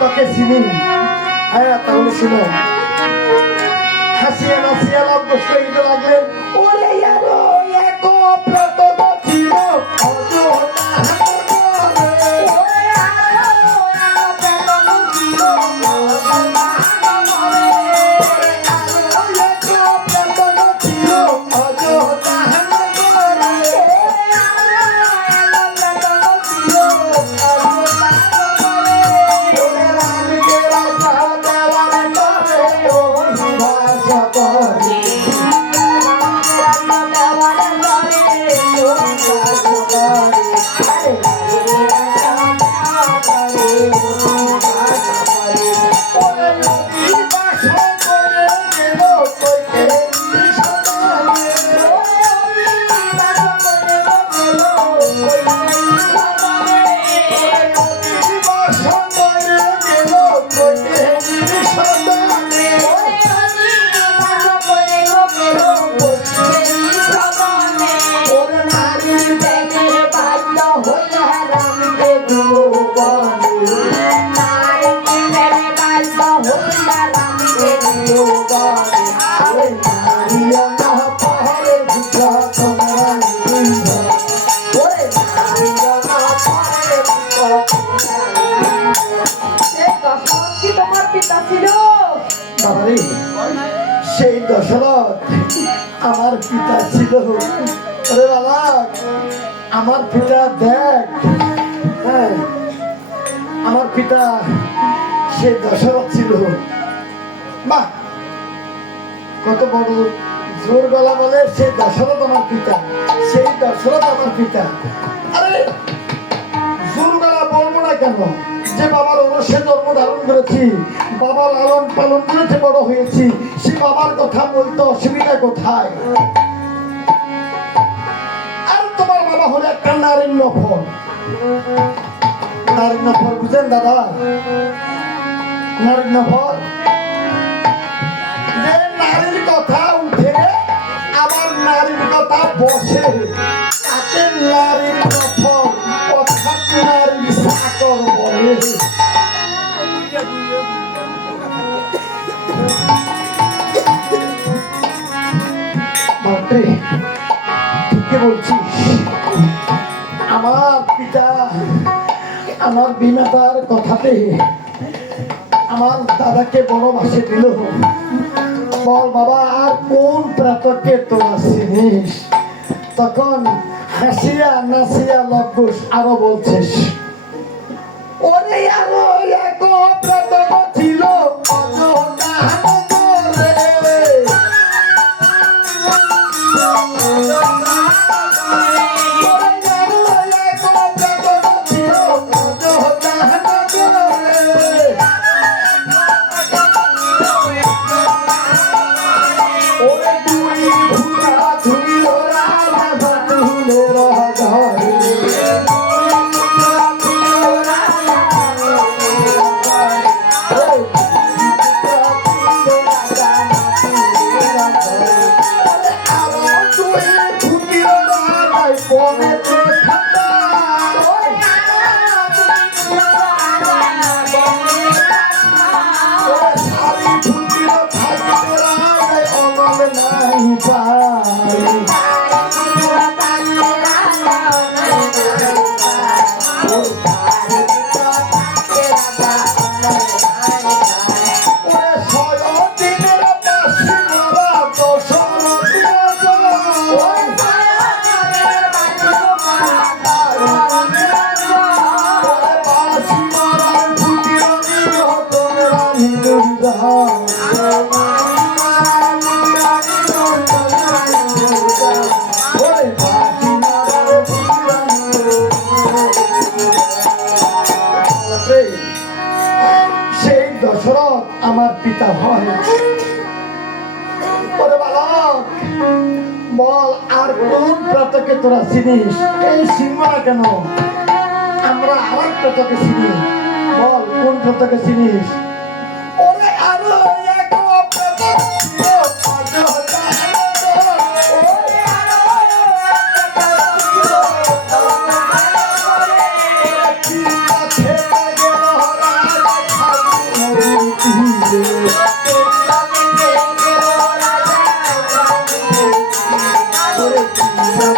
তোকে চিনি হ্যাঁ তাহলে শুনো। হাসিয়া নাসিয়া লাভ দিতে লাগলেন ওরে আরও এক প্রতক ছিল Música সেই দশরথ আমার পিতা ছিল। আরে বাবা, আমার পিতা দেখ। হ্যাঁ আমার পিতা সেই দশরথ ছিল। বাহ, কত বড় জোর গলা বলে সেই দশরথ আমার পিতা, সেই দশরথ আমার পিতা। আরে, জোর গলা বলব না কেন? যে বাবার অবশ্যই জন্ম ধারণ করেছি বাবার লালন পালন করেছে, বড় হয়েছি। সে বাবার কথা বলতে, অসুবিধা কোথায়? আর তোমার বাবা হলো একটা নারীর নফর নারীর নফর বুঝেন দাদা? নারীর নফর যে নারীর কথা উঠে, আবার নারীর কথা বসে। তাকে নারীর অর্থাৎ নারীর চাকর বলে আমার বিমাতার কথাতে আমার দাদাকে বড় বাসে দিল। বল বাবা, আর কোন প্রাতকে তোরা চিনিস? তখন হাসিয়া নাসিয়া লকুশ আরও বলছিস, ওরে আরও এক প্রাতক ছিল আমার পিতা হয়। বল, আর কোন প্রাতকে তোরা চিনিস? এই সিংহরা কেন? আমরা আর এক চিনি। বল, কোন প্রাতকে চিনিস?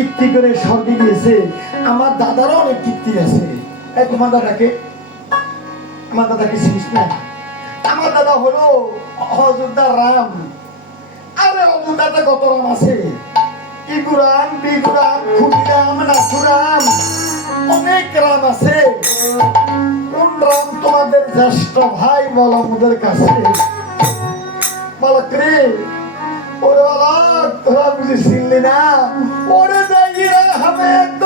কীর্তি করে স্বর্গে গিয়েছে। আমার দাদারও অনেক কীর্তি আছে। এই তোমার দাদাকে? আমার দাদাকে চিনিস না? আমার দাদা হলো অযোধ্যা রাম। আরে অযোধ্যাতে কত রাম আছে? ইগুরাম বিগুরাম খুবিরাম নাথুরাম। অনেক রাম আছে। কোন রাম তোমাদের জ্যেষ্ঠ ভাই বলো আমাদের কাছে? বালক ওরে তোরা বুঝি চিনলি না? ওরে Yeah.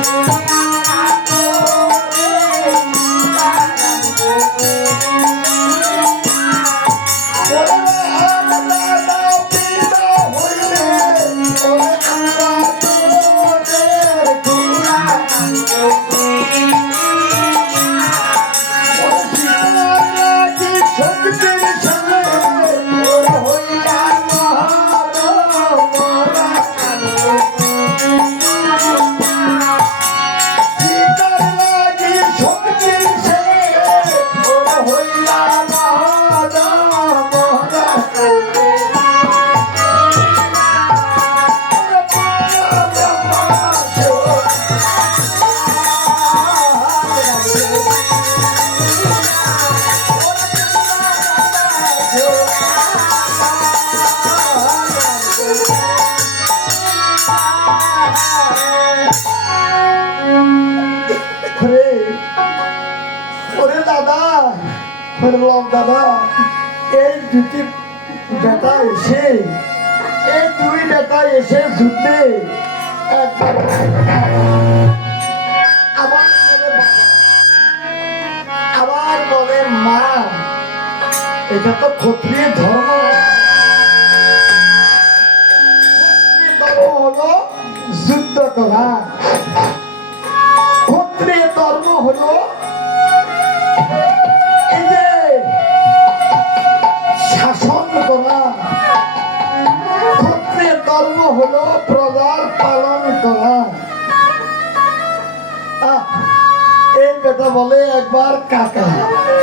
ওরে দাদা দাদা, এই দুটি বেটা এসে, এই দুই বেটা এসে আবার বলে আবার বলে মা, এটা তো ক্ষত্রিয় ধর্ম। এই